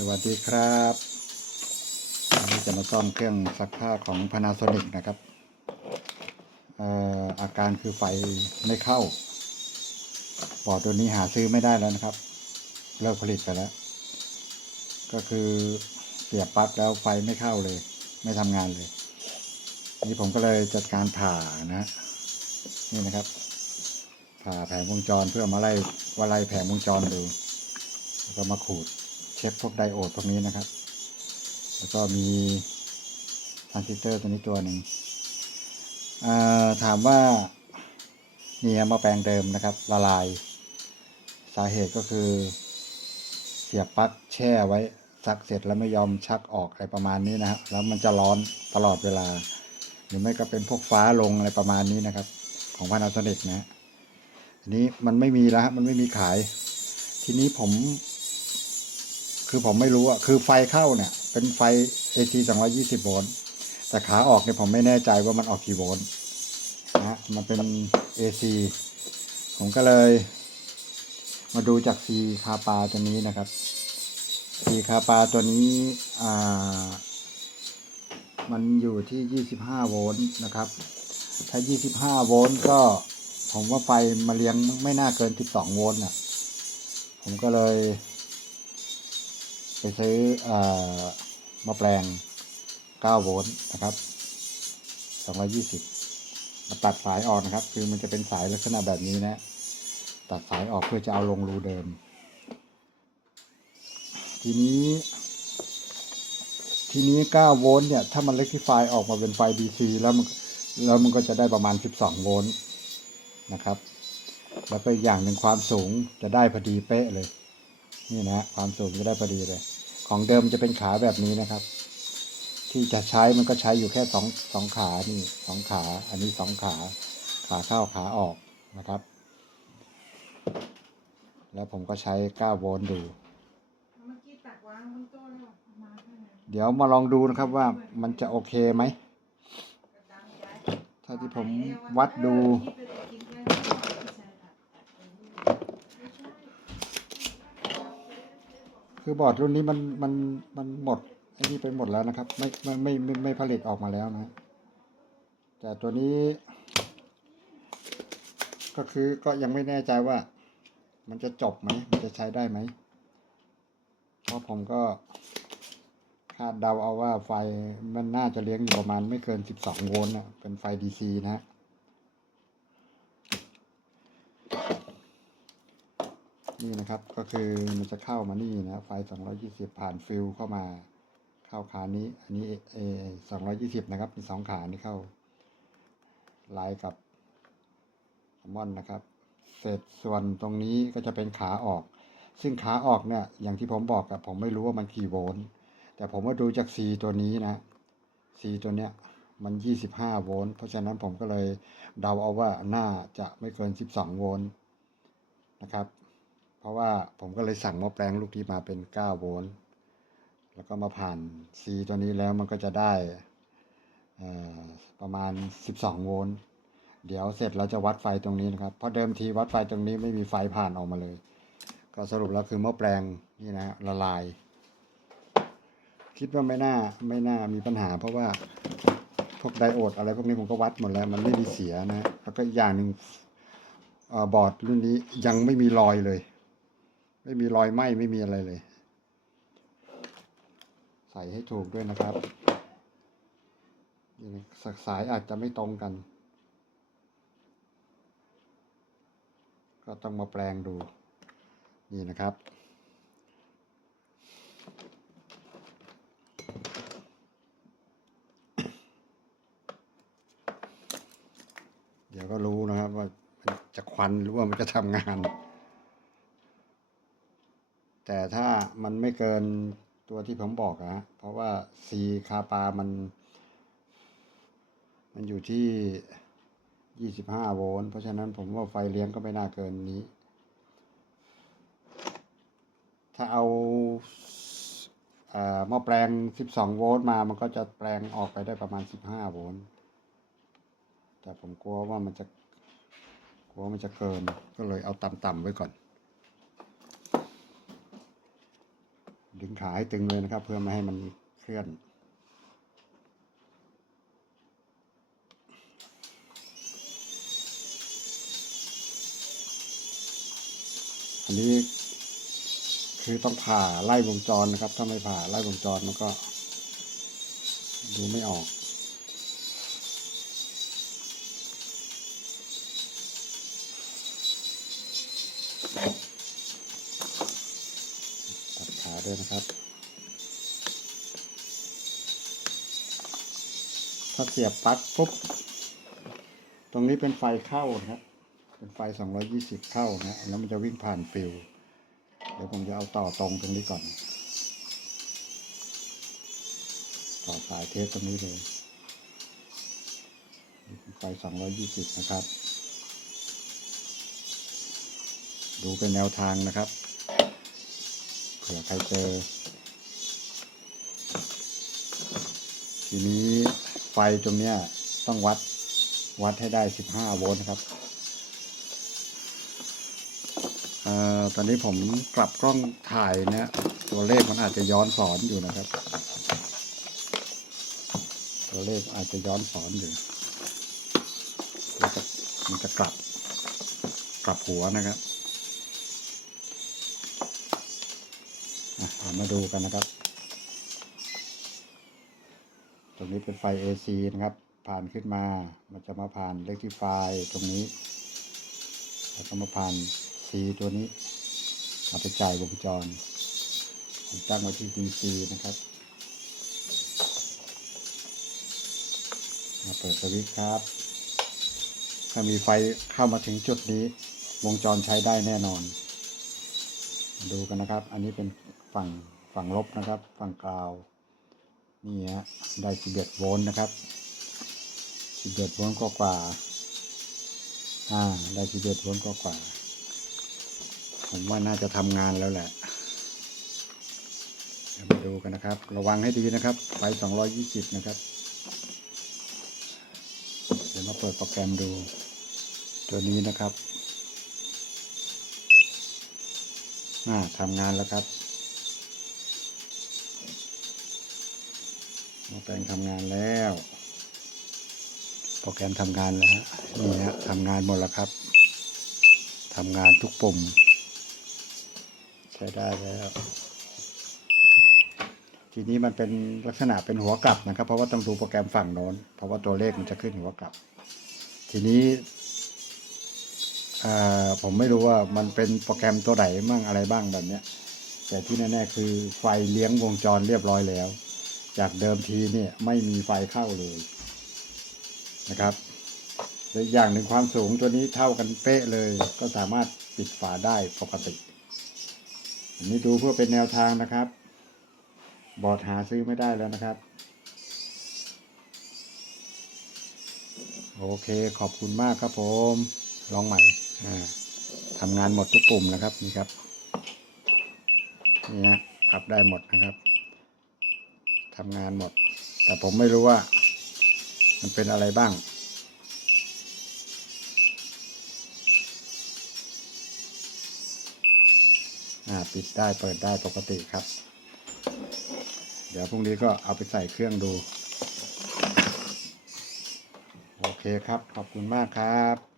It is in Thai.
สวัสดีครับวันนี้จะมาซ่อมเครื่องซักผ้าของ Panasonic นะครับเอ่ออาการคือไฟไม่เข้า บอร์ดตัวนี้หาซื้อไม่ได้แล้วนะครับ เลิกผลิตไปแล้ว ก็คือเสียบปลั๊กแล้วไฟไม่เข้าเลย ไม่ทำงานเลย นี่ผมก็เลยจัดการผ่านะ นี่นะครับ ผ่าแผงวงจรเพื่อมาไล่ว่าไล่แผงวงจรดูแล้วก็มาขูด เช็คพวกไดโอดพวกนี้นะครับ แล้วก็มีทรานซิสเตอร์ตัวนี้ตัวหนึ่งอ่าถามว่านี่ฮะมาแปลงเดิมนะครับ ละลาย สาเหตุก็คือ เสียบปลั๊กแช่ไว้ซักเสร็จแล้วไม่ยอมชักออกอะไรประมาณนี้นะครับแล้วมันจะร้อนตลอดเวลา หรือไม่ก็เป็นพวกฟ้าลงอะไรประมาณนี้นะครับ ของ Panasonic นะอันนี้มันไม่มีแล้วมันไม่มีขาย ทีนี้ผม คือผมไม่รู้อะคือไฟเข้าเนี่ย เป็นไฟ AC 220 โวลต์ แต่ขาออกเนี่ยผมไม่แน่ใจว่ามันออกกี่โวลต์นะฮะมันเป็น AC ผมก็เลย มาดูจาก C คาปาตัวนี้นะครับ C คาปาตัวนี้อ่ามันอยู่ที่ 25 โวลต์นะครับ ถ้า 25 โวลต์ก็ผมว่าไฟมาเลี้ยงไม่น่าเกิน 12 โวลต์น่ะ ผมก็เลย ซื้อออมาแปลง 9 โวลต์นะครับ 220 มาตัดสายออกนะครับ คือมันจะเป็นสายลักษณะแบบนี้นะ ตัดสายออกเพื่อจะเอาลงรูเดิม ทีนี้ ทีนี้ 9 โวลต์เนี่ย ถ้ามันเล็กที่ไฟออกมาเป็นไฟ DC แล้วมันแล้วมันก็จะได้ประมาณ 12 โวลต์นะครับแล้วก็อีกอย่างหนึ่งความสูงจะได้พอดีเป๊ะเลย นี่นะ ความสูงจะได้พอดีเลย ของเดิมจะเป็นขาแบบนี้นะครับ ที่จะใช้มันก็ใช้อยู่แค่สองสองขานี่สองขา อันนี้สองขา ขาเข้าขาออกนะครับ แล้วผมก็ใช้9โวลต์ดูเก้าโต๊ะแล้วมาข้างในเดี๋ยวมาลองดูนะครับว่ามันจะโอเคไหม ถ้าที่ผมวัดดู คือบอร์ดรุ่นนี้มันมันมันหมดไอ้นี่ไปหมดแล้วนะครับ ไม่ไม่ไม่ไม่ไม่ผลิตออกมาแล้วนะแต่ตัวนี้ ก็คือก็ยังไม่แน่ใจว่า มันจะจบไหมมันจะใช้ได้ไหมเพราะผมก็คาดเดาเอาว่าไฟมันน่าจะเลี้ยงอยู่ประมาณไม่เกิน 12 โวลต์นะเป็นไฟ DC นะฮะ นี่นะครับก็คือมันจะเข้ามานี่นะไฟ 220 ผ่านฟิลเข้ามา เข้าขานี้ อันนี้เอ220 นะครับมีสองขานี่เข้าไลน์กับมมอนนะครับ เสร็จส่วนตรงนี้ก็จะเป็นขาออก ซึ่งขาออกเนี่ย อย่างที่ผมบอกกับผมไม่รู้ว่ามันกี่โวลต์แต่ผมว่าดูจาก C ตัวนี้นะ C ตัวเนี้ยมัน 25 โวลต์เพราะฉะนั้นผมก็เลยเดาเอาว่าหน่าจะไม่เกิน 12 โวลต์นะครับ ราะว่าผมก็เลยสั่งหม้อแปลงลูกที่มาเป็น 9 โวลต์ แล้วก็มาผ่าน C ตัวนี้แล้วมันก็จะได้ประมาณ 12 โวลต์ เดี๋ยวเสร็จเราจะวัดไฟตรงนี้นะครับ เพราะเดิมทีวัดไฟตรงนี้ไม่มีไฟผ่านออกมาเลย ก็สรุปแล้วคือหม้อแปลงนี่นะละลาย คิดว่าไม่น่าไม่น่ามีปัญหา เพราะว่าพวกไดโอดอะไรพวกนี้ผมก็วัดหมดแล้วมันไม่มีเสียนะ แล้วก็อย่างหนึ่งอบอร์ดรุ่นนี้ยังไม่มีรอยเลย ไม่มีรอยไหม้ไม่มีอะไรเลย ใส่ให้ถูกด้วยนะครับสักสายอาจจะไม่ตรงกัน ก็ต้องมาแปลงดูนี่นะครับเดี๋ยวก็รู้นะครับว่ามันจะควันหรือว่ามันจะทำงาน แต่ถ้ามันไม่เกินตัวที่ผมบอกอะฮะเพราะว่าซีคาปามัน มันอยู่ที่ 25 โวลต์เพราะฉะนั้นผมว่าไฟเลี้ยงก็ไม่น่าเกินนี้ ถ้าเอาอ่อหม้อแปลง 12 โวลต์มามันก็จะแปลงออกไปได้ประมาณ 15 โวลต์แต่ผมกลัวว่ามันจะกลัวมันจะเกินก็เลยเอาต่ำๆไว้ก่อน ดึง ขาให้ตึงเลยนะครับ เพื่อไม่ให้มันเคลื่อนอันนี้คือต้องผ่าไล่วงจรนะครับ ถ้าไม่ผ่าไล่วงจรมันก็ ดูไม่ออก ดขาด้วยนะครับถ้าเสียบปลั๊กปุ๊บตรงนี้เป็นไฟเข้านะครับ เป็นไฟ 220 เข้านะแล้วมันจะวิ่งผ่านฟิวเดี๋ยวผมจะเอาต่อตรงตรงนี้ก่อน ต่อสายเทสตรงนี้เลยไฟ 220 นะครับ ดูเป็นแนวทางนะครับ เผื่อใครเจอ ทีนี้ไฟตรงเนี้ยต้องวัดวัดให้ได้ 15 โวลต์ครับอ่อตอนนี้ผมกลับกล้องถ่ายเนี่ยตัวเลขมันอาจจะย้อนสอนอยู่นะครับ ตัวเลขอาจจะย้อนสอนอยู่มันจะมันจะกลับ กลับหัวนะครับ อะเอา มาดูกันนะครับ ตรงนี้เป็นไฟ AC นะครับ ผ่านขึ้นมา มันจะมาผ่านเลขที่ไฟตรงนี้ แล้วก็มาผ่าน C ตัวนี้เอาไปจ่ายวงจรผมตั้งไว้ที่ DC นะครับมาเปิดสวิตช์ครับ ถ้ามีไฟเข้ามาถึงจุดนี้ วงจรใช้ได้แน่นอน ดูกันนะครับ อันนี้เป็นฝั่งฝั่งลบนะครับ ฝั่งกลาว นี่ฮะ ได้ 11 โวลต์นะครับ 11 โวลต์กว่า อ่า ได้ 11 โวลต์กว่า ผมว่าน่าจะทำงานแล้วแหละมาดูกันนะครับ ระวังให้ดีนะครับ ไฟ 220 นะครับ เดี๋ยวมาเปิดโปรแกรมดู ตัวนี้นะครับ อ่าทำงานแล้วครับหม้อแปลงทำงานแล้ว โปรแกรมทำงานแล้วฮะนี่ฮะทำงานหมดแล้วครับทำงานทุกปุ่ม ใช้ได้แล้ว ทีนี้มันเป็นลักษณะเป็นหัวกลับนะครับ เพราะว่าต้องดูโปรแกรมฝั่งโน้น เพราะว่าตัวเลขมันจะขึ้นหัวกลับ ทีนี้ ผมไม่รู้ว่ามันเป็นโปรแกรมตัวไหนบ้างอะไรบ้างแบบเนี้ยแต่ที่แน่ๆคือไฟเลี้ยงวงจรเรียบร้อยแล้ว จากเดิมทีเนี่ยไม่มีไฟเข้าเลยนะครับและอย่างหนึ่งความสูงตัวนี้เท่ากันเป๊ะเลย ก็สามารถปิดฝาได้ปกติ อันนี้ดูเพื่อเป็นแนวทางนะครับ บอร์ดหาซื้อไม่ได้แล้วนะครับ โอเคขอบคุณมากครับผม ลองใหม่ ทำงานหมดทุกปุ่มนะครับนี่ครับนี่ฮะขับได้หมดนะครับทำงานหมด แต่ผมไม่รู้ว่า มันเป็นอะไรบ้างอ่าปิดได้เปิดได้ปกติครับ เดี๋ยวพรุ่งนี้ก็เอาไปใส่เครื่องดู โอเคครับ ขอบคุณมากครับ